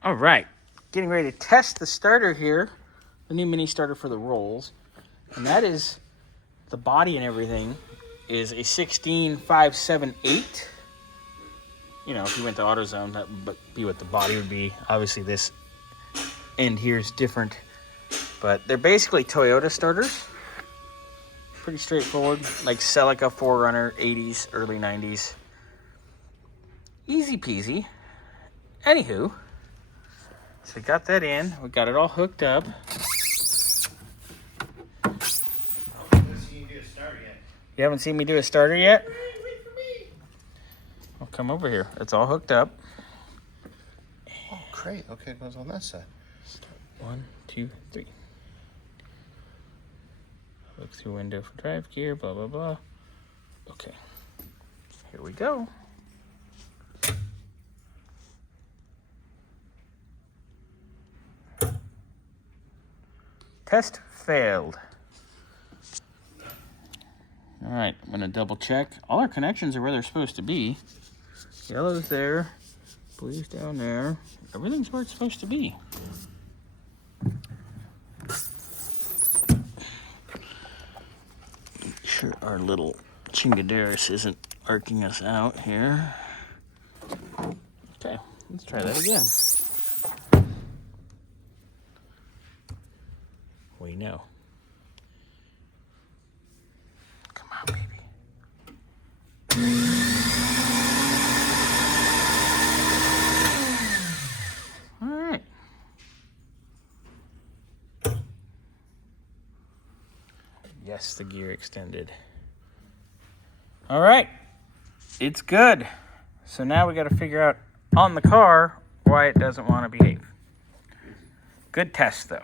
All right, getting ready to test the starter here, the new mini starter for the Rolls, and that is the body and everything is a 16578. You know, if you went to AutoZone, that would be what the body would be. Obviously, this end here is different, but they're basically Toyota starters. Pretty straightforward, like Celica 4Runner, 80s, early 90s. Easy peasy. Anywho, so we got that in. We got it all hooked up. You haven't seen me do a starter yet? Wait for me. Well, come over here. It's all hooked up. Oh, great. Okay, it goes on that side. 1, 2, 3. Look through window for drive gear, blah, blah, blah. Okay. Here we go. Test failed. All right, I'm gonna double check. All our connections are where they're supposed to be. Yellow's there, blue's down there. Everything's where it's supposed to be. Make sure our little chingaderas isn't arcing us out here. Okay, let's try that again. We know. Come on, baby. All right. Yes, the gear extended. All right. It's good. So now we got to figure out on the car why it doesn't want to behave. Good test, though.